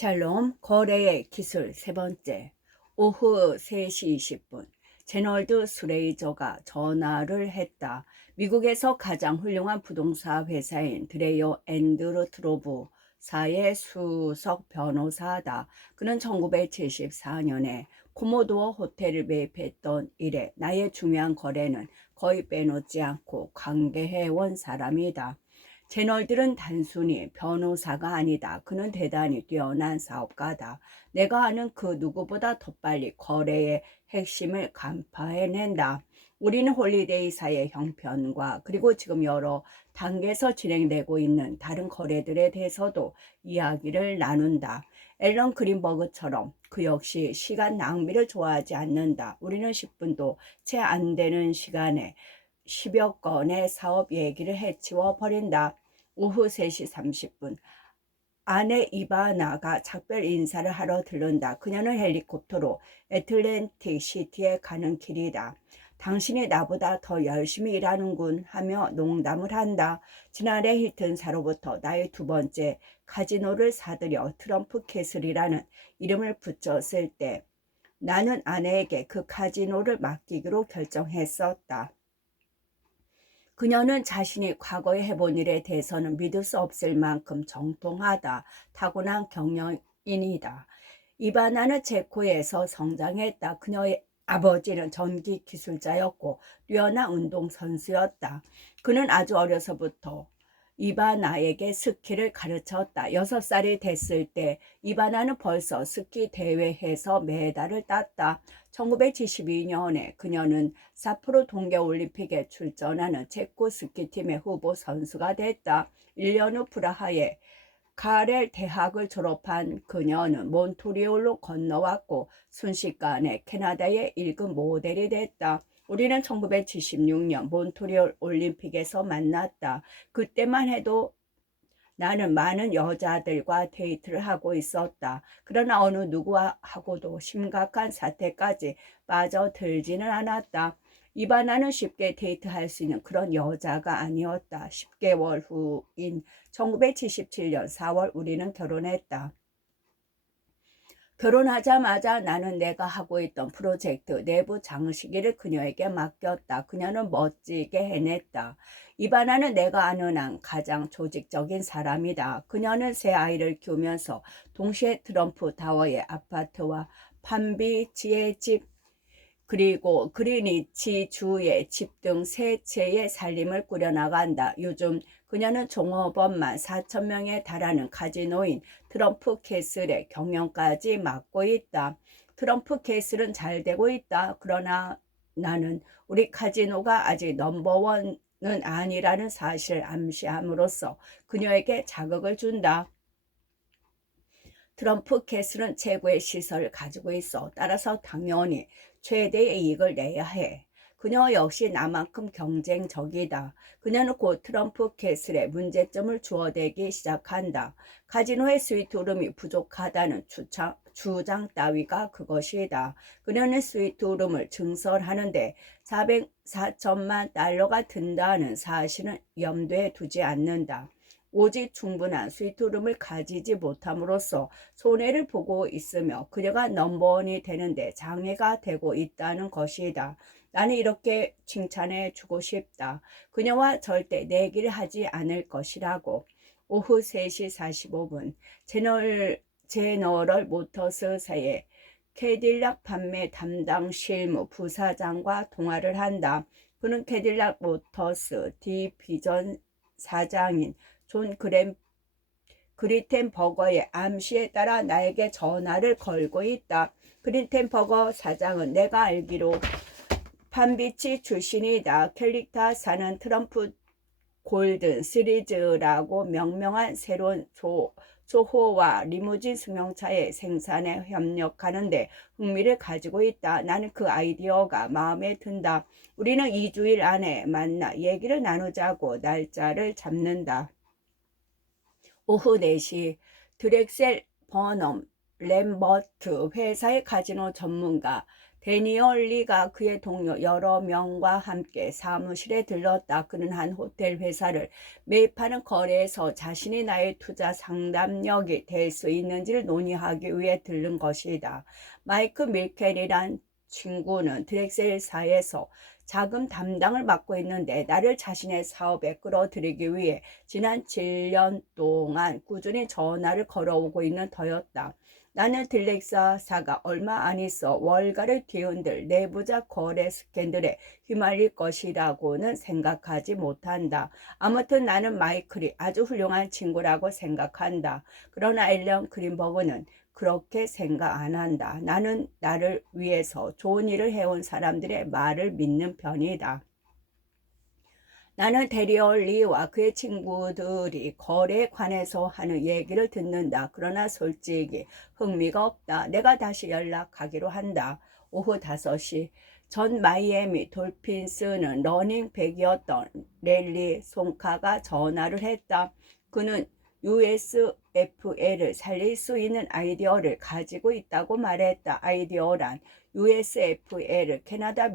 샬롬 거래의 기술 세 번째. 오후 3시 20분 제널드 스레이저가 전화를 했다. 미국에서 가장 훌륭한 부동산 회사인 드레이어 앤드루 트로브사의 수석 변호사다. 그는 1974년에 코모도어 호텔을 매입했던 이래 나의 중요한 거래는 거의 빼놓지 않고 관계해온 사람이다. 제널들은 단순히 변호사가 아니다. 그는 대단히 뛰어난 사업가다. 내가 아는 그 누구보다 더 빨리 거래의 핵심을 간파해낸다. 우리는 홀리데이사의 형편과 그리고 지금 여러 단계에서 진행되고 있는 다른 거래들에 대해서도 이야기를 나눈다. 앨런 그린버그처럼 그 역시 시간 낭비를 좋아하지 않는다. 우리는 10분도 채 안 되는 시간에 10여 건의 사업 얘기를 해치워 버린다. 오후 3시 30분 아내 이바나가 작별 인사를 하러 들른다. 그녀는 헬리콥터로 애틀랜틱 시티에 가는 길이다. 당신이 나보다 더 열심히 일하는군 하며 농담을 한다. 지난해 힐튼사로부터 나의 두 번째 카지노를 사들여 트럼프 캐슬이라는 이름을 붙였을 때 나는 아내에게 그 카지노를 맡기기로 결정했었다. 그녀는 자신이 과거에 해본 일에 대해서는 믿을 수 없을 만큼 정통하다. 타고난 경영인이다. 이바나는 체코에서 성장했다. 그녀의 아버지는 전기 기술자였고 뛰어난 운동선수였다. 그는 아주 어려서부터 이바나에게 스키를 가르쳤다. 6살이 됐을 때 이바나는 벌써 스키 대회에서 메달을 땄다. 1972년에 그녀는 사포로 동계올림픽에 출전하는 체코 스키팀의 후보 선수가 됐다. 1년 후 프라하에 카렐 대학을 졸업한 그녀는 몬트리올로 건너왔고 순식간에 캐나다의 1급 모델이 됐다. 우리는 1976년 몬트리올 올림픽에서 만났다. 그때만 해도 나는 많은 여자들과 데이트를 하고 있었다. 그러나 어느 누구하고도 심각한 사태까지 빠져들지는 않았다. 이바나는 쉽게 데이트할 수 있는 그런 여자가 아니었다. 10개월 후인 1977년 4월 우리는 결혼했다. 결혼하자마자 나는 내가 하고 있던 프로젝트 내부 장식일을 그녀에게 맡겼다. 그녀는 멋지게 해냈다. 이바나는 내가 아는 한 가장 조직적인 사람이다. 그녀는 새 아이를 키우면서 동시에 트럼프 타워의 아파트와 판비지의 집 그리고 그리니치 주의 집 등 세 채의 살림을 꾸려나간다. 요즘 그녀는 종업원만 4,000명에 달하는 카지노인 트럼프 캐슬의 경영까지 맡고 있다. 트럼프 캐슬은 잘 되고 있다. 그러나 나는 우리 카지노가 아직 넘버원은 아니라는 사실을 암시함으로써 그녀에게 자극을 준다. 트럼프 캐슬은 최고의 시설을 가지고 있어. 따라서 당연히 최대의 이익을 내야 해. 그녀 역시 나만큼 경쟁적이다. 그녀는 곧 트럼프 캐슬의 문제점을 주워대기 시작한다. 카지노의 스위트룸이 부족하다는 주장 따위가 그것이다. 그녀는 스위트룸을 증설하는데 404천만 달러가 든다는 사실은 염두에 두지 않는다. 오직 충분한 스위트룸을 가지지 못함으로써 손해를 보고 있으며 그녀가 넘버원이 되는데 장애가 되고 있다는 것이다. 나는 이렇게 칭찬해 주고 싶다. 그녀와 절대 내기를 하지 않을 것이라고. 오후 3시 45분 제너럴 모터스사의 캐딜락 판매 담당 실무 부사장과 통화를 한다. 그는 캐딜락 모터스 디비전 사장인 존 그리텐버거의 암시에 따라 나에게 전화를 걸고 있다. 그리텐버거 사장은 내가 알기로 판비치 출신이다. 캘릭타 사는 트럼프 골든 시리즈라고 명명한 새로운 조호와 리무진 승용차의 생산에 협력하는데 흥미를 가지고 있다. 나는 그 아이디어가 마음에 든다. 우리는 2주일 안에 만나 얘기를 나누자고 날짜를 잡는다. 오후 4시 드렉셀 버넘 램버트 회사의 카지노 전문가 데니얼 리가 그의 동료 여러 명과 함께 사무실에 들렀다. 그는 한 호텔 회사를 매입하는 거래에서 자신이 나의 투자 상담력이 될 수 있는지를 논의하기 위해 들른 것이다. 마이크 밀켈이란 친구는 드렉셀사에서 자금 담당을 맡고 있는데 나를 자신의 사업에 끌어들이기 위해 지난 7년 동안 꾸준히 전화를 걸어오고 있는 터였다. 나는 딜렉사사가 얼마 안 있어 월가를 뒤흔들 내부자 거래 스캔들에 휘말릴 것이라고는 생각하지 못한다. 아무튼 나는 마이클이 아주 훌륭한 친구라고 생각한다. 그러나 앨런 그린버그는 그렇게 생각 안 한다. 나는 나를 위해서 좋은 일을 해온 사람들의 말을 믿는 편이다. 나는 데리얼 리와 그의 친구들이 거래에 관해서 하는 얘기를 듣는다. 그러나 솔직히 흥미가 없다. 내가 다시 연락하기로 한다. 오후 5시. 전 마이애미 돌핀스는 러닝백이었던 랠리 송카가 전화를 했다. 그는 USFL을 살릴 수 있는 아이디어를 가지고 있다고 말했다. 아이디어란 USFL을 캐나다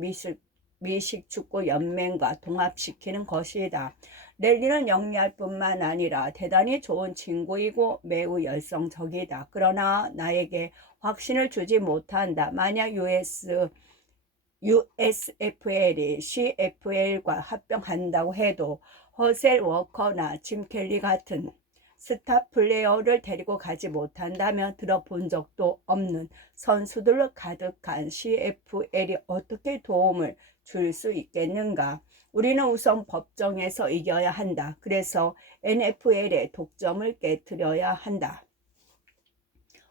미식축구연맹과 동합시키는 것이다. 랠리는 영리할 뿐만 아니라 대단히 좋은 친구이고 매우 열성적이다. 그러나 나에게 확신을 주지 못한다. 만약 USFL이 CFL과 합병한다고 해도 허셀 워커나 짐 켈리 같은 스타 플레이어를 데리고 가지 못한다면 들어본 적도 없는 선수들로 가득한 CFL이 어떻게 도움을 줄 수 있겠는가? 우리는 우선 법정에서 이겨야 한다. 그래서 NFL의 독점을 깨뜨려야 한다.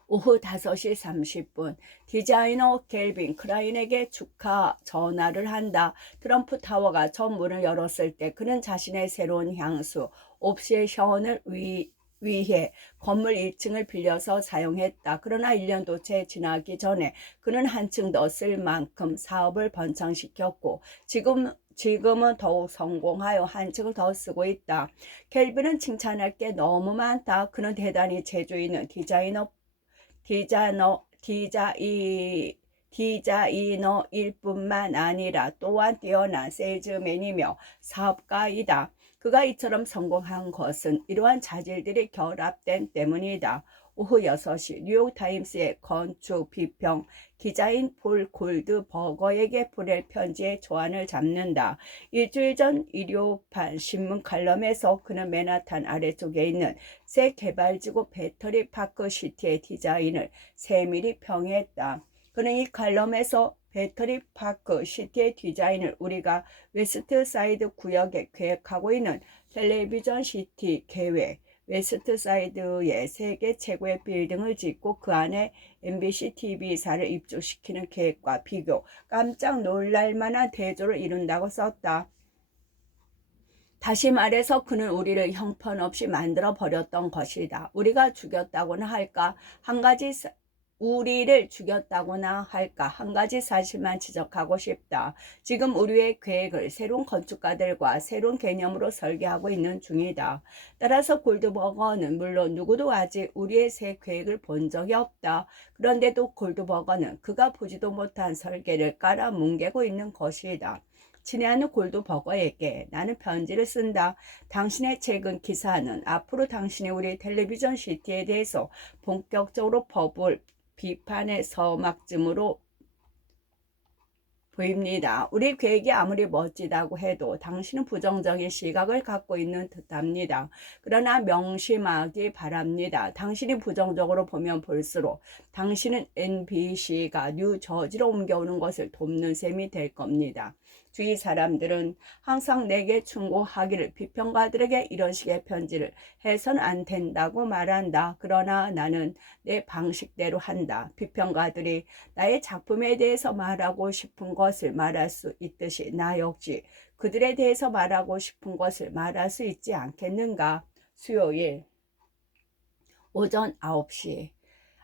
오후 5시 30분 디자이너 켈빈 클라인에게 축하 전화를 한다. 트럼프 타워가 전 문을 열었을 때 그는 자신의 새로운 향수 옵세션을 위해 건물 1층을 빌려서 사용했다. 그러나 1년도 채 지나기 전에 그는 한층 더 쓸 만큼 사업을 번창시켰고 지금은 더욱 성공하여 한층을 더 쓰고 있다. 켈빈은 칭찬할 게 너무 많다. 그는 대단히 재주 있는 디자이너일 뿐만 아니라 또한 뛰어난 세일즈맨이며 사업가이다. 그가 이처럼 성공한 것은 이러한 자질들이 결합된 때문이다. 오후 6시 뉴욕타임스의 건축 비평 기자인 폴 골드버거에게 보낼 편지의 조안을 잡는다. 일주일 전 일요판 신문 칼럼에서 그는 맨하탄 아래쪽에 있는 새 개발지구 배터리 파크 시티의 디자인을 세밀히 평했다. 그는 이 칼럼에서 배터리 파크 시티의 디자인을 우리가 웨스트 사이드 구역에 계획하고 있는 텔레비전 시티 계획, 웨스트 사이드에 세계 최고의 빌딩을 짓고 그 안에 MBC TV사를 입주시키는 계획과 비교, 깜짝 놀랄 만한 대조를 이룬다고 썼다. 다시 말해서 그는 우리를 형편없이 만들어 버렸던 것이다. 우리를 죽였다고나 할까 한 가지 사실만 지적하고 싶다. 지금 우리의 계획을 새로운 건축가들과 새로운 개념으로 설계하고 있는 중이다. 따라서 골드버거는 물론 누구도 아직 우리의 새 계획을 본 적이 없다. 그런데도 골드버거는 그가 보지도 못한 설계를 깔아뭉개고 있는 것이다. 친애하는 골드버거에게 나는 편지를 쓴다. 당신의 최근 기사는 앞으로 당신이 우리 텔레비전 시티에 대해서 본격적으로 퍼부을 비판의 서막쯤으로 보입니다. 우리 계획이 아무리 멋지다고 해도 당신은 부정적인 시각을 갖고 있는 듯합니다. 그러나 명심하기 바랍니다. 당신이 부정적으로 보면 볼수록 당신은 NBC가 뉴저지로 옮겨오는 것을 돕는 셈이 될 겁니다. 주위 사람들은 항상 내게 충고하기를 비평가들에게 이런 식의 편지를 해선 안 된다고 말한다. 그러나 나는 내 방식대로 한다. 비평가들이 나의 작품에 대해서 말하고 싶은 것을 말할 수 있듯이 나 역시 그들에 대해서 말하고 싶은 것을 말할 수 있지 않겠는가? 수요일 오전 9시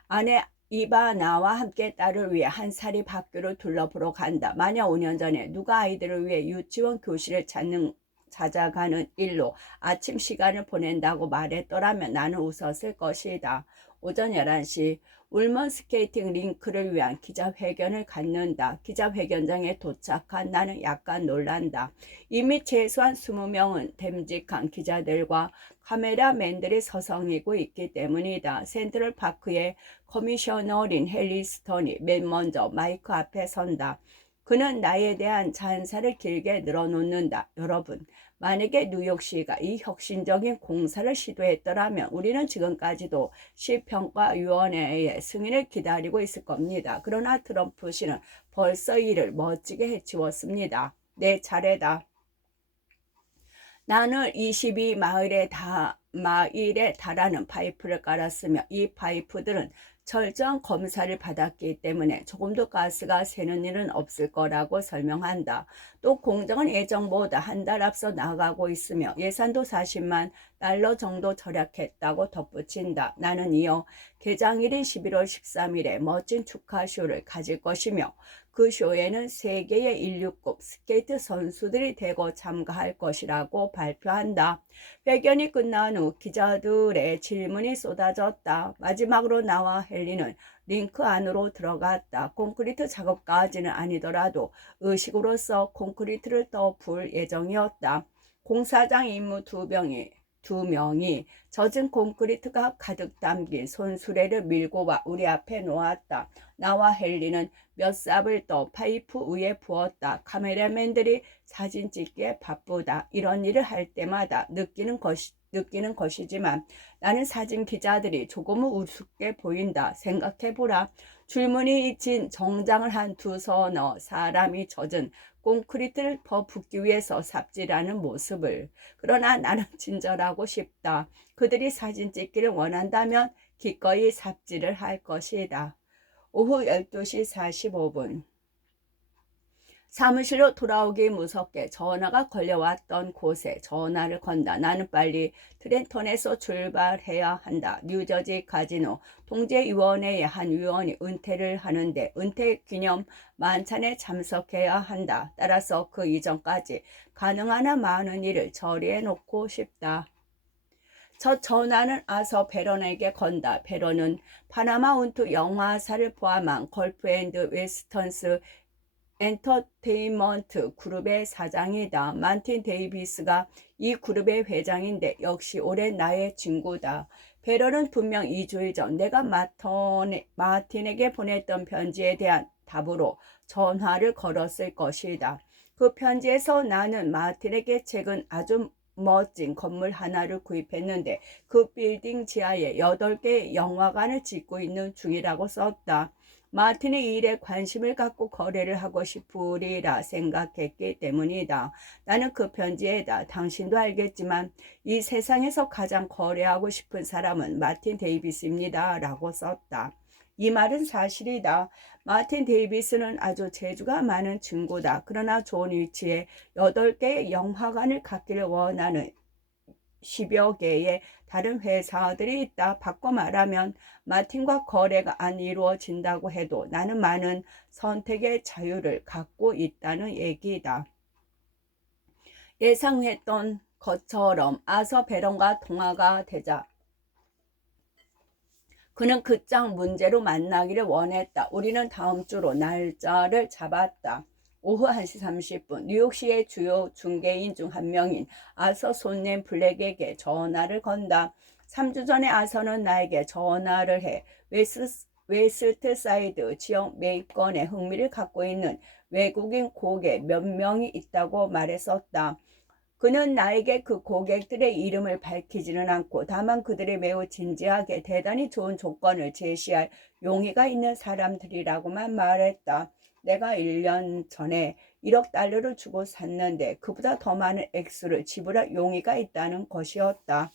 아내 이바나와 함께 딸을 위해 한 사립학교를 둘러보러 간다. 만약 5년 전에 누가 아이들을 위해 유치원 교실을 찾아가는 일로 아침 시간을 보낸다고 말했더라면 나는 웃었을 것이다. 오전 11시 울먼 스케이팅 링크를 위한 기자회견을 갖는다. 기자회견장에 도착한 나는 약간 놀란다. 이미 최소한 20명은 됨직한 기자들과 카메라맨들이 서성이고 있기 때문이다. 센트럴파크의 커미셔너린 헨리스턴이 맨 먼저 마이크 앞에 선다. 그는 나에 대한 찬사를 길게 늘어놓는다. 여러분, 만약에 뉴욕시가 이 혁신적인 공사를 시도했더라면 우리는 지금까지도 시평가위원회의 승인을 기다리고 있을 겁니다. 그러나 트럼프 씨는 벌써 이를 멋지게 해치웠습니다. 내 차례다. 나는 22마일에 달하는 파이프를 깔았으며 이 파이프들은 철저한 검사를 받았기 때문에 조금도 가스가 새는 일은 없을 거라고 설명한다. 또 공정은 예정보다 한 달 앞서 나가고 있으며 예산도 40만 달러 정도 절약했다고 덧붙인다. 나는 이어 개장일인 11월 13일에 멋진 축하쇼를 가질 것이며 그 쇼에는 세계의 인류급 스케이트 선수들이 대거 참가할 것이라고 발표한다. 회견이 끝난 후 기자들의 질문이 쏟아졌다. 마지막으로 나와 헨리는 링크 안으로 들어갔다. 콘크리트 작업까지는 아니더라도 의식으로서 콘크리트를 덮을 예정이었다. 공사장 임무 두 명이 젖은 콘크리트가 가득 담긴 손수레를 밀고 와 우리 앞에 놓았다. 나와 헨리는 몇 삽을 떠 파이프 위에 부었다. 카메라맨들이 사진 찍기에 바쁘다. 이런 일을 할 때마다 느끼는 것이지만 나는 사진 기자들이 조금은 우습게 보인다. 생각해보라. 줄무늬 진 정장을 한 두 서너 사람이 젖은 콘크리트를 더 붓기 위해서 삽질하는 모습을. 그러나 나는 친절하고 싶다. 그들이 사진 찍기를 원한다면 기꺼이 삽질을 할 것이다. 오후 12시 45분. 사무실로 돌아오기 무섭게 전화가 걸려왔던 곳에 전화를 건다. 나는 빨리 트렌턴에서 출발해야 한다. 뉴저지 카지노 통제위원회의 한 위원이 은퇴를 하는데 은퇴 기념 만찬에 참석해야 한다. 따라서 그 이전까지 가능한 한 많은 일을 처리해 놓고 싶다. 첫 전화는 아서 베런에게 건다. 베런은 파나마 운투 영화사를 포함한 걸프 앤드 웨스턴스 엔터테인먼트 그룹의 사장이다. 마틴 데이비스가 이 그룹의 회장인데 역시 올해 나의 친구다. 베런은 분명 2주일 전 내가 마틴에게 보냈던 편지에 대한 답으로 전화를 걸었을 것이다. 그 편지에서 나는 마틴에게 최근 아주 멋진 건물 하나를 구입했는데 그 빌딩 지하에 8개의 영화관을 짓고 있는 중이라고 썼다. 마틴이 이 일에 관심을 갖고 거래를 하고 싶으리라 생각했기 때문이다. 나는 그 편지에다 당신도 알겠지만 이 세상에서 가장 거래하고 싶은 사람은 마틴 데이비스입니다. 라고 썼다. 이 말은 사실이다. 마틴 데이비스는 아주 재주가 많은 친구다. 그러나 좋은 위치에 8개의 영화관을 갖기를 원하는 10여 개의 다른 회사들이 있다. 바꿔 말하면 마틴과 거래가 안 이루어진다고 해도 나는 많은 선택의 자유를 갖고 있다는 얘기다. 예상했던 것처럼 아서 베런과 통화가 되자 그는 끝장 문제로 만나기를 원했다. 우리는 다음 주로 날짜를 잡았다. 오후 1시 30분 뉴욕시의 주요 중개인 중 한 명인 아서 손님 블랙에게 전화를 건다. 3주 전에 아서는 나에게 전화를 해 웨스트 사이드 지역 매입건에 흥미를 갖고 있는 외국인 고객 몇 명이 있다고 말했었다. 그는 나에게 그 고객들의 이름을 밝히지는 않고 다만 그들이 매우 진지하게 대단히 좋은 조건을 제시할 용의가 있는 사람들이라고만 말했다. 내가 1년 전에 1억 달러를 주고 샀는데 그보다 더 많은 액수를 지불할 용의가 있다는 것이었다.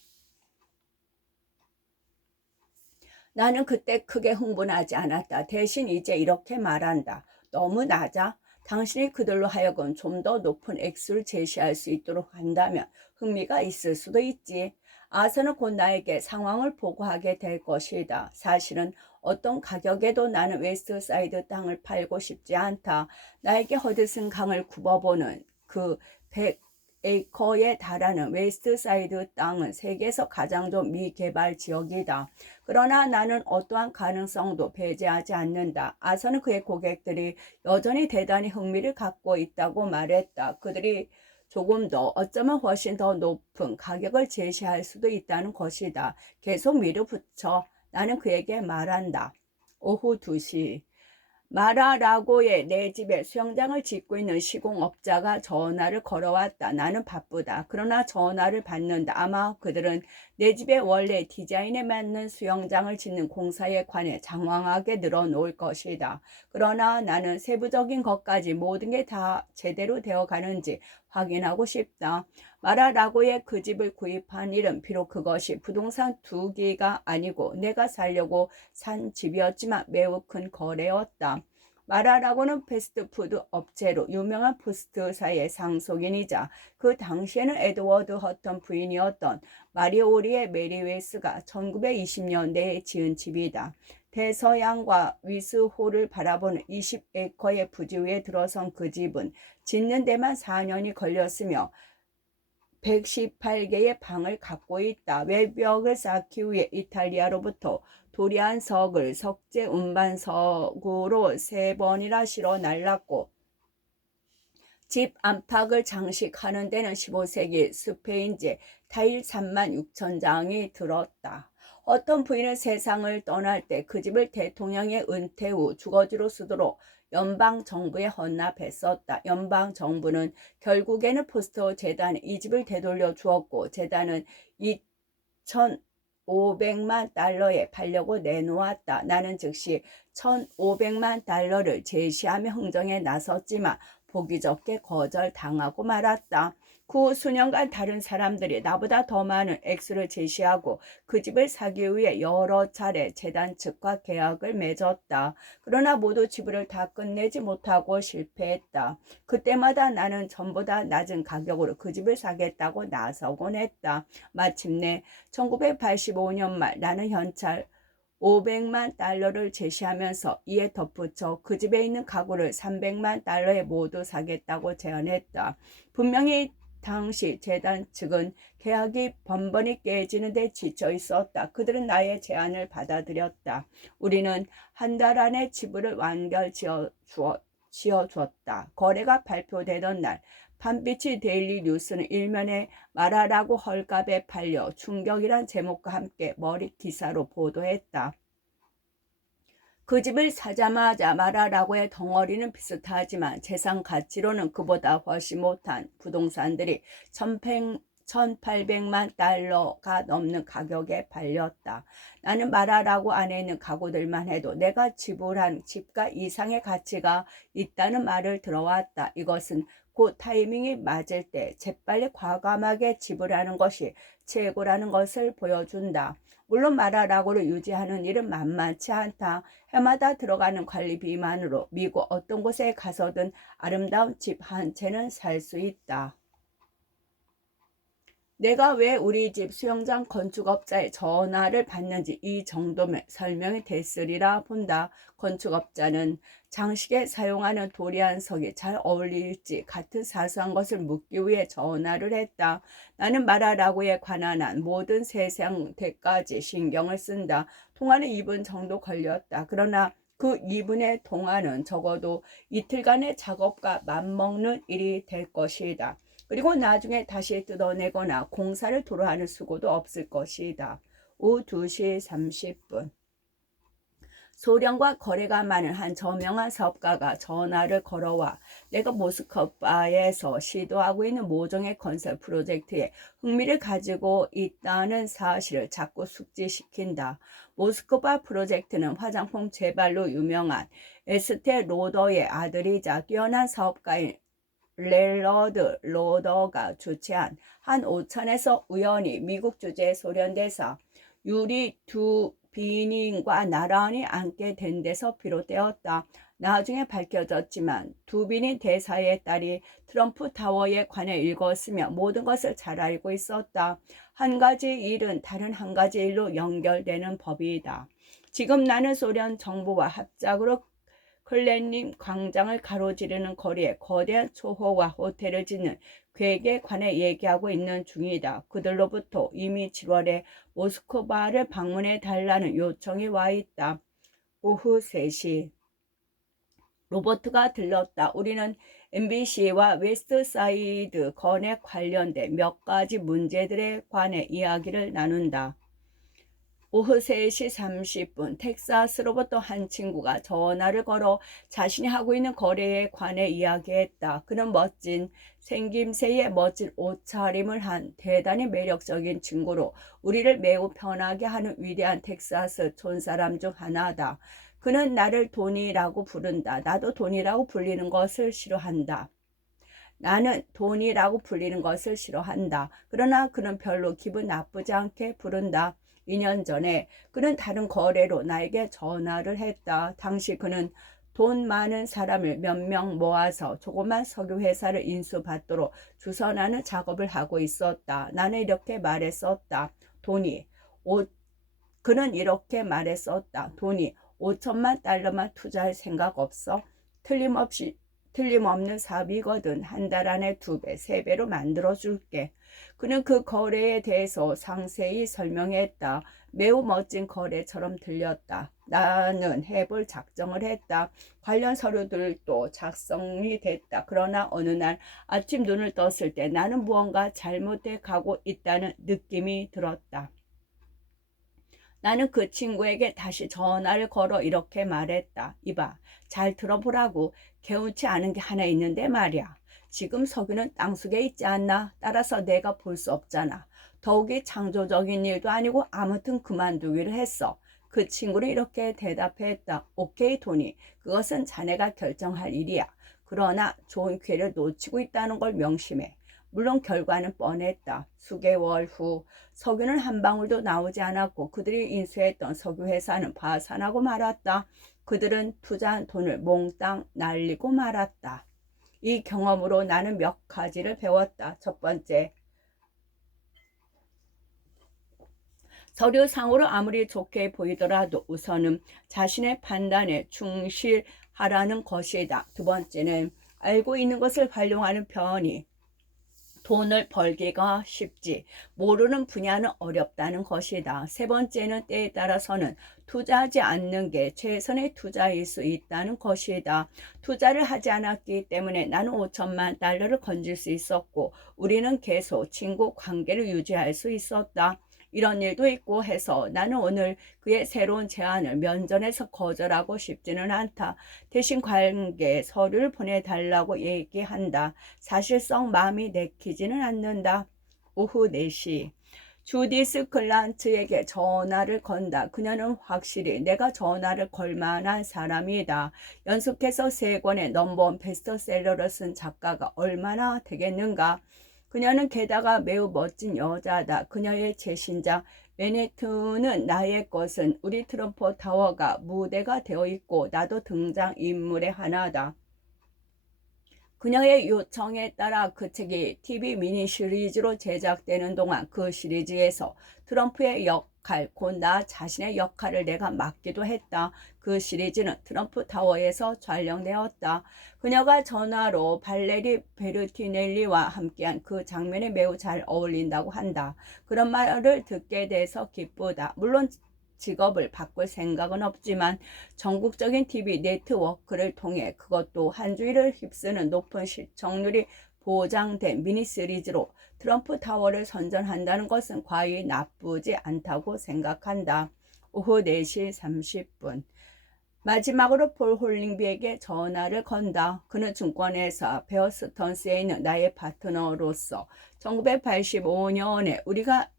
나는 그때 크게 흥분하지 않았다. 대신 이제 이렇게 말한다. 너무 낮아? 당신이 그들로 하여금 좀 더 높은 액수를 제시할 수 있도록 한다면 흥미가 있을 수도 있지. 아서는 곧 나에게 상황을 보고하게 될 것이다. 사실은 어떤 가격에도 나는 웨스트사이드 땅을 팔고 싶지 않다. 나에게 허드슨 강을 굽어보는 그 20에이커에 달하는 웨스트사이드 땅은 세계에서 가장 좋은 미개발 지역이다. 그러나 나는 어떠한 가능성도 배제하지 않는다. 아서는 그의 고객들이 여전히 대단히 흥미를 갖고 있다고 말했다. 그들이 조금 더, 어쩌면 훨씬 더 높은 가격을 제시할 수도 있다는 것이다. 계속 밀어붙여 나는 그에게 말한다. 오후 2시. 마라라고의 내 집에 수영장을 짓고 있는 시공업자가 전화를 걸어왔다. 나는 바쁘다. 그러나 전화를 받는다. 아마 그들은 내 집에 원래 디자인에 맞는 수영장을 짓는 공사에 관해 장황하게 늘어놓을 것이다. 그러나 나는 세부적인 것까지 모든 게 다 제대로 되어 가는지 확인하고 싶다. 마라라고의 그 집을 구입한 일은 비록 그것이 부동산 투기가 아니고 내가 살려고 산 집이었지만 매우 큰 거래였다. 마라라고는 패스트푸드 업체로 유명한 포스트사의 상속인이자 그 당시에는 에드워드 허턴 부인이었던 마리오리의 메리 웨스가 1920년대에 지은 집이다. 대서양과 위스호를 바라보는 20에이커의 부지 위에 들어선 그 집은 짓는 데만 4년이 걸렸으며 118개의 방을 갖고 있다. 외벽을 쌓기 위해 이탈리아로부터 도리안석을 석재 운반석으로 3번이나 실어 날랐고 집 안팎을 장식하는 데는 15세기 스페인제 타일 36,000장이 들었다. 어떤 부인은 세상을 떠날 때 그 집을 대통령의 은퇴 후 주거지로 쓰도록 연방정부에 헌납했었다. 연방정부는 결국에는 포스터 재단에 이 집을 되돌려 주었고 재단은 2,500만 달러에 팔려고 내놓았다. 나는 즉시 1,500만 달러를 제시하며 흥정에 나섰지만 보기 좋게 거절당하고 말았다. 그 수년간 다른 사람들이 나보다 더 많은 액수를 제시하고 그 집을 사기 위해 여러 차례 재단 측과 계약을 맺었다. 그러나 모두 지불을 다 끝내지 못하고 실패했다. 그때마다 나는 전보다 낮은 가격으로 그 집을 사겠다고 나서곤 했다. 마침내 1985년 말 나는 현찰 500만 달러를 제시하면서 이에 덧붙여 그 집에 있는 가구를 300만 달러에 모두 사겠다고 제안했다. 분명히 당시 재단 측은 계약이 번번이 깨지는 데 지쳐 있었다. 그들은 나의 제안을 받아들였다. 우리는 한 달 안에 지불을 완결 지어주었다. 거래가 발표되던 날 판비치 데일리 뉴스는 일면에 마라라고 헐값에 팔려 충격이란 제목과 함께 머리 기사로 보도했다. 그 집을 사자마자 마라라고의 덩어리는 비슷하지만 재산 가치로는 그보다 훨씬 못한 부동산들이 1,800만 달러가 넘는 가격에 팔렸다. 나는 마라라고 안에 있는 가구들만 해도 내가 지불한 집가 이상의 가치가 있다는 말을 들어왔다. 이것은 그 타이밍이 맞을 때 재빨리 과감하게 지불하는 것이 최고라는 것을 보여준다. 물론 마라라고를 유지하는 일은 만만치 않다. 해마다 들어가는 관리비만으로 미국 어떤 곳에 가서든 아름다운 집 한 채는 살 수 있다. 내가 왜 우리 집 수영장 건축업자의 전화를 받는지 이 정도면 설명이 됐으리라 본다. 건축업자는 장식에 사용하는 도리안석이 잘 어울릴지 같은 사소한 것을 묻기 위해 전화를 했다. 나는 마라라고에 관한 한 모든 세상대까지 신경을 쓴다. 통화는 2분 정도 걸렸다. 그러나 그 2분의 동안은 적어도 이틀간의 작업과 맞먹는 일이 될 것이다. 그리고 나중에 다시 뜯어내거나 공사를 도로 하는 수고도 없을 것이다. 오후 2시 30분. 소량과 거래가 많은 한 저명한 사업가가 전화를 걸어와 내가 모스크바에서 시도하고 있는 모종의 건설 프로젝트에 흥미를 가지고 있다는 사실을 자꾸 숙지시킨다. 모스크바 프로젝트는 화장품 재발로 유명한 에스테 로더의 아들이자 뛰어난 사업가인 렐러드 로더가 주최한 한 오천에서 우연히 미국 주재 소련대사 유리 두비닌과 나란히 앉게 된 데서 비롯되었다. 나중에 밝혀졌지만 두비닌 대사의 딸이 트럼프 타워에 관해 읽었으며 모든 것을 잘 알고 있었다. 한 가지 일은 다른 한 가지 일로 연결되는 법이다. 지금 나는 소련 정부와 합작으로 클랜님 광장을 가로지르는 거리에 거대한 초호와 호텔을 짓는 계획에 관해 얘기하고 있는 중이다. 그들로부터 이미 7월에 모스크바를 방문해 달라는 요청이 와 있다. 오후 3시 로버트가 들렀다. 우리는 MBC와 웨스트사이드 건에 관련된 몇 가지 문제들에 관해 이야기를 나눈다. 오후 3시 30분 텍사스로부터 한 친구가 전화를 걸어 자신이 하고 있는 거래에 관해 이야기했다. 그는 멋진 생김새에 멋진 옷차림을 한 대단히 매력적인 친구로 우리를 매우 편하게 하는 위대한 텍사스 촌사람 중 하나다. 그는 나를 돈이라고 부른다. 나도 돈이라고 불리는 것을 싫어한다. 나는 돈이라고 불리는 것을 싫어한다. 그러나 그는 별로 기분 나쁘지 않게 부른다. 2년 전에 그는 다른 거래로 나에게 전화를 했다. 당시 그는 돈 많은 사람을 몇 명 모아서 조그만 석유 회사를 인수받도록 주선하는 작업을 하고 있었다. 나는 이렇게 말했었다. 그는 이렇게 말했었다. 돈이 5천만 달러만 투자할 생각 없어? 틀림없는 사업이거든. 한 달 안에 2배, 3배로 만들어줄게. 그는 그 거래에 대해서 상세히 설명했다. 매우 멋진 거래처럼 들렸다. 나는 해볼 작정을 했다. 관련 서류들도 작성이 됐다. 그러나 어느 날 아침 눈을 떴을 때 나는 무언가 잘못돼 가고 있다는 느낌이 들었다. 나는 그 친구에게 다시 전화를 걸어 이렇게 말했다. 이봐, 잘 들어보라고. 개운치 않은 게 하나 있는데 말이야. 지금 석유는 땅속에 있지 않나? 따라서 내가 볼 수 없잖아. 더욱이 창조적인 일도 아니고 아무튼 그만두기로 했어. 그 친구는 이렇게 대답했다. 오케이, 토니. 그것은 자네가 결정할 일이야. 그러나 좋은 기회를 놓치고 있다는 걸 명심해. 물론 결과는 뻔했다. 수개월 후 석유는 한 방울도 나오지 않았고 그들이 인수했던 석유회사는 파산하고 말았다. 그들은 투자한 돈을 몽땅 날리고 말았다. 이 경험으로 나는 몇 가지를 배웠다. 첫 번째, 서류상으로 아무리 좋게 보이더라도 우선은 자신의 판단에 충실하라는 것이다. 두 번째는 알고 있는 것을 활용하는 편이 돈을 벌기가 쉽지 모르는 분야는 어렵다는 것이다. 세 번째는 때에 따라서는 투자하지 않는 게 최선의 투자일 수 있다는 것이다. 투자를 하지 않았기 때문에 나는 5천만 달러를 건질 수 있었고 우리는 계속 친구 관계를 유지할 수 있었다. 이런 일도 있고 해서 나는 오늘 그의 새로운 제안을 면전에서 거절하고 싶지는 않다. 대신 관계 서류를 보내달라고 얘기한다. 사실상 마음이 내키지는 않는다. 오후 4시 주디스 클란트에게 전화를 건다. 그녀는 확실히 내가 전화를 걸 만한 사람이다. 연속해서 3권의 넘버원 베스트셀러를 쓴 작가가 얼마나 되겠는가. 그녀는 게다가 매우 멋진 여자다. 그녀의 최신작 맨해튼은 나의 것은 우리 트럼프 타워가 무대가 되어 있고 나도 등장인물의 하나다. 그녀의 요청에 따라 그 책이 TV 미니 시리즈로 제작되는 동안 그 시리즈에서 트럼프의 역할, 곧 나 자신의 역할을 내가 맡기도 했다. 그 시리즈는 트럼프 타워에서 촬영되었다. 그녀가 전화로 발레리 베르티넬리와 함께한 그 장면이 매우 잘 어울린다고 한다. 그런 말을 듣게 돼서 기쁘다. 물론 직업을 바꿀 생각은 없지만 전국적인 TV 네트워크를 통해 그것도 한 주일을 휩쓰는 높은 시청률이 보장된 미니시리즈로 트럼프 타워를 선전한다는 것은 과히 나쁘지 않다고 생각한다. 오후 4시 30분 마지막으로 폴 홀링비에게 전화를 건다. 그는 증권회사 베어스턴스에 있는 나의 파트너로서 1985년에 우리가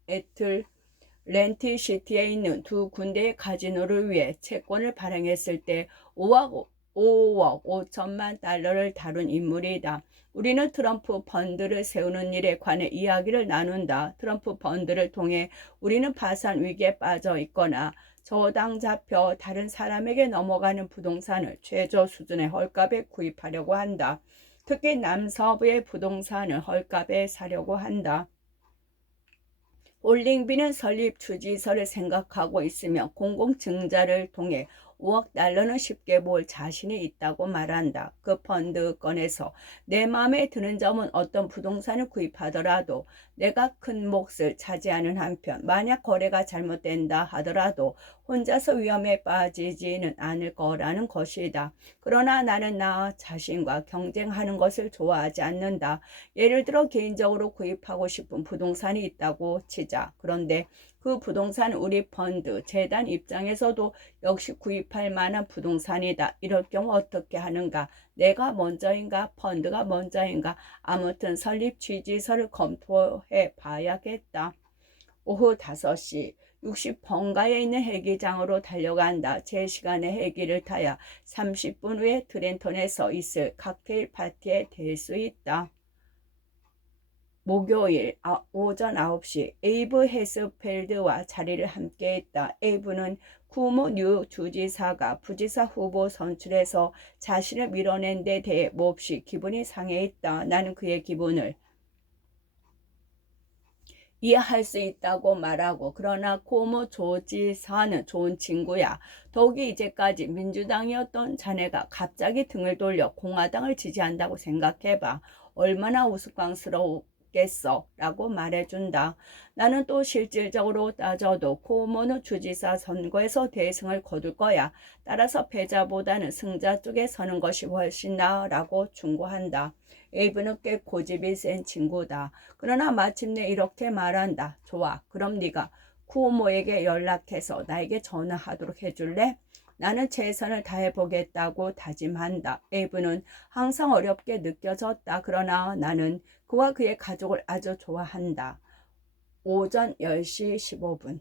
렌티시티에 있는 2군데의 카지노를 위해 채권을 발행했을 때 5억 5천만 달러를 다룬 인물이다. 우리는 트럼프 펀드를 세우는 일에 관해 이야기를 나눈다. 트럼프 펀드를 통해 우리는 파산 위기에 빠져 있거나 저당 잡혀 다른 사람에게 넘어가는 부동산을 최저 수준의 헐값에 구입하려고 한다. 특히 남서부의 부동산을 헐값에 사려고 한다. 홀링비는 설립 추지서를 생각하고 있으며 공공증자를 통해 5억 달러는 쉽게 모을 자신이 있다고 말한다. 그 펀드 건에서 내 마음에 드는 점은 어떤 부동산을 구입하더라도 내가 큰 몫을 차지하는 한편 만약 거래가 잘못된다 하더라도 혼자서 위험에 빠지지는 않을 거라는 것이다. 그러나 나는 나 자신과 경쟁하는 것을 좋아하지 않는다. 예를 들어 개인적으로 구입하고 싶은 부동산이 있다고 치자. 그런데 그 부동산은 우리 펀드, 재단 입장에서도 역시 구입할 만한 부동산이다. 이럴 경우 어떻게 하는가? 내가 먼저인가? 펀드가 먼저인가? 아무튼 설립 취지서를 검토해 봐야겠다. 오후 5시 60번가에 있는 헬기장으로 달려간다. 제 시간에 헬기를 타야 30분 후에 트렌턴에서 있을 칵테일 파티에 될 수 있다. 목요일 오전 9시 에이브 헤스펠드와 자리를 함께했다. 에이브는 쿠모 뉴 주지사가 부지사 후보 선출해서 자신을 밀어낸 데 대해 몹시 기분이 상해했다. 나는 그의 기분을 이해할 수 있다고 말하고, 그러나 쿠모 조지사는 좋은 친구야. 더욱이 이제까지 민주당이었던 자네가 갑자기 등을 돌려 공화당을 지지한다고 생각해봐. 얼마나 우스꽝스럽겠어 라고 말해준다. 나는 또 실질적으로 따져도 쿠오모는 주지사 선거에서 대승을 거둘 거야. 따라서 패자보다는 승자 쪽에 서는 것이 훨씬 나아 라고 충고한다. 에이브는 꽤 고집이 센 친구다. 그러나 마침내 이렇게 말한다. 좋아, 그럼 네가 쿠오모에게 연락해서 나에게 전화하도록 해줄래? 나는 최선을 다해보겠다고 다짐한다. 에이브는 항상 어렵게 느껴졌다. 그러나 나는 그와 그의 가족을 아주 좋아한다. 오전 10시 15분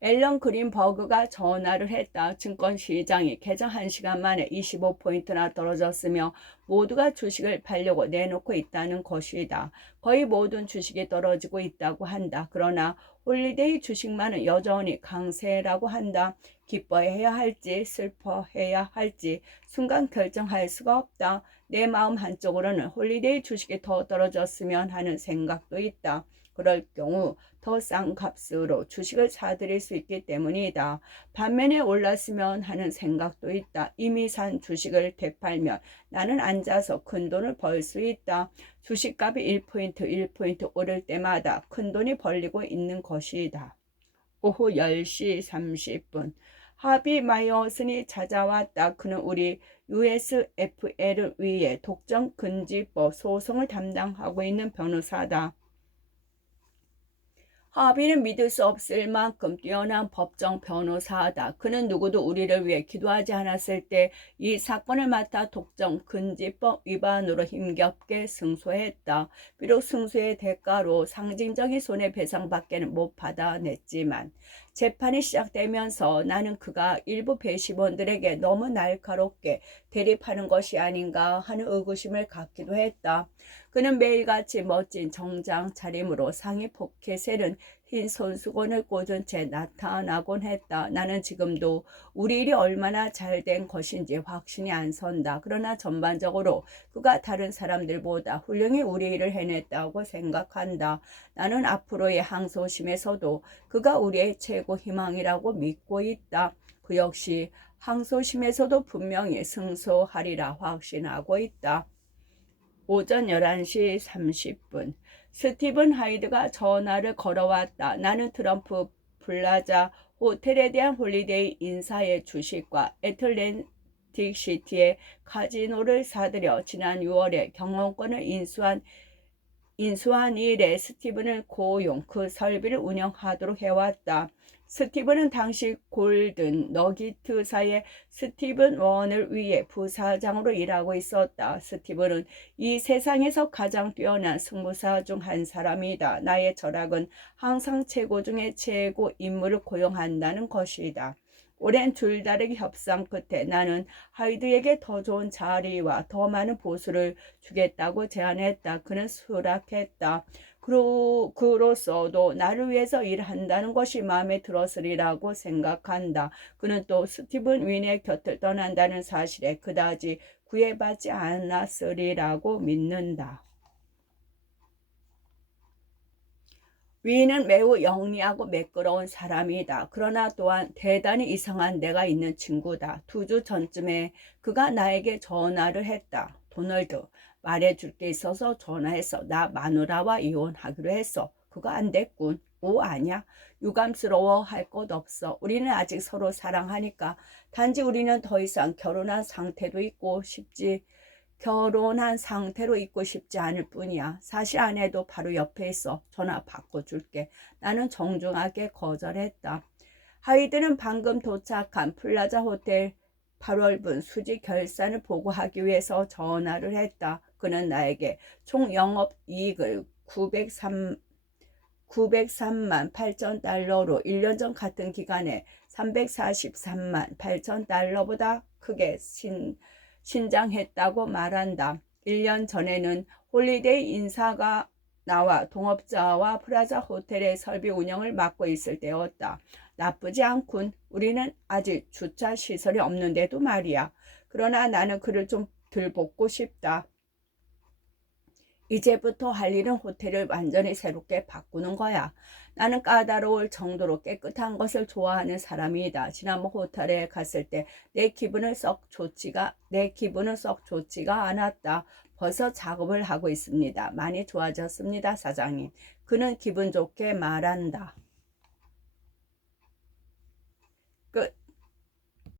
앨런 그린버그가 전화를 했다. 증권시장이 개장 1시간 만에 25포인트나 떨어졌으며 모두가 주식을 팔려고 내놓고 있다는 것이다. 거의 모든 주식이 떨어지고 있다고 한다. 그러나 홀리데이 주식만은 여전히 강세라고 한다. 기뻐해야 할지 슬퍼해야 할지 순간 결정할 수가 없다. 내 마음 한쪽으로는 홀리데이 주식이 더 떨어졌으면 하는 생각도 있다. 그럴 경우 더 싼 값으로 주식을 사들일 수 있기 때문이다. 반면에 올랐으면 하는 생각도 있다. 이미 산 주식을 되팔면 나는 앉아서 큰 돈을 벌 수 있다. 주식값이 1포인트 오를 때마다 큰 돈이 벌리고 있는 것이다. 오후 10시 30분 하비 마이어슨이 찾아왔다. 그는 우리 USFL을 위해 독점 금지법 소송을 담당하고 있는 변호사다. 하비는 믿을 수 없을 만큼 뛰어난 법정 변호사다. 그는 누구도 우리를 위해 기도하지 않았을 때 이 사건을 맡아 독점 금지법 위반으로 힘겹게 승소했다. 비록 승소의 대가로 상징적인 손해배상밖에는 못 받아냈지만 재판이 시작되면서 나는 그가 일부 배심원들에게 너무 날카롭게 대립하는 것이 아닌가 하는 의구심을 갖기도 했다. 그는 매일같이 멋진 정장 차림으로 상의 포켓에 흰 손수건을 꽂은 채 나타나곤 했다. 나는 지금도 우리 일이 얼마나 잘된 것인지 확신이 안 선다. 그러나 전반적으로 그가 다른 사람들보다 훌륭히 우리 일을 해냈다고 생각한다. 나는 앞으로의 항소심에서도 그가 우리의 최고 희망이라고 믿고 있다. 그 역시 항소심에서도 분명히 승소하리라 확신하고 있다. 오전 11시 30분 스티븐 하이드가 전화를 걸어왔다. 나는 트럼프 플라자 호텔에 대한 홀리데이 인사의 주식과 애틀랜틱 시티의 카지노를 사들여 지난 6월에 경영권을 인수한 이래 스티븐을 고용, 그 설비를 운영하도록 해왔다. 스티븐은 당시 골든 너기트사의 스티븐 원을 위해 부사장으로 일하고 있었다. 스티븐은 이 세상에서 가장 뛰어난 승무사 중 한 사람이다. 나의 철학은 항상 최고 중에 최고 인물을 고용한다는 것이다. 오랜 줄다리기 협상 끝에 나는 하이드에게 더 좋은 자리와 더 많은 보수를 주겠다고 제안했다. 그는 수락했다. 그로서도 나를 위해서 일한다는 것이 마음에 들었으리라고 생각한다. 그는 또 스티븐 윈의 곁을 떠난다는 사실에 그다지 구애받지 않았으리라고 믿는다. 위인은 매우 영리하고 매끄러운 사람이다. 그러나 또한 대단히 이상한 내가 있는 친구다. 2주 전쯤에 그가 나에게 전화를 했다. 도널드, 말해줄 게 있어서 전화했어. 나 마누라와 이혼하기로 했어. 그거 안 됐군. 오, 아니야. 유감스러워 할 것 없어. 우리는 아직 서로 사랑하니까. 단지 우리는 더 이상 결혼한 상태로 있고 싶지 않을 뿐이야. 사실 아내도 바로 옆에 있어. 전화 바꿔줄게. 나는 정중하게 거절했다. 하이드는 방금 도착한 플라자 호텔 8월분 수지 결산을 보고하기 위해서 전화를 했다. 그는 나에게 총 영업이익을 903만 8천 달러로 1년 전 같은 기간에 343만 8천 달러보다 크게 신장했다고 말한다. 1년 전에는 홀리데이 인사가 나와 동업자와 프라자 호텔의 설비 운영을 맡고 있을 때였다. 나쁘지 않군. 우리는 아직 주차 시설이 없는데도 말이야. 그러나 나는 그를 좀 덜 볶고 싶다. 이제부터 할 일은 호텔을 완전히 새롭게 바꾸는 거야. 나는 까다로울 정도로 깨끗한 것을 좋아하는 사람이다. 지난번 호텔에 갔을 때 내 기분은 썩 좋지가 않았다. 벌써 작업을 하고 있습니다. 많이 좋아졌습니다, 사장님. 그는 기분 좋게 말한다.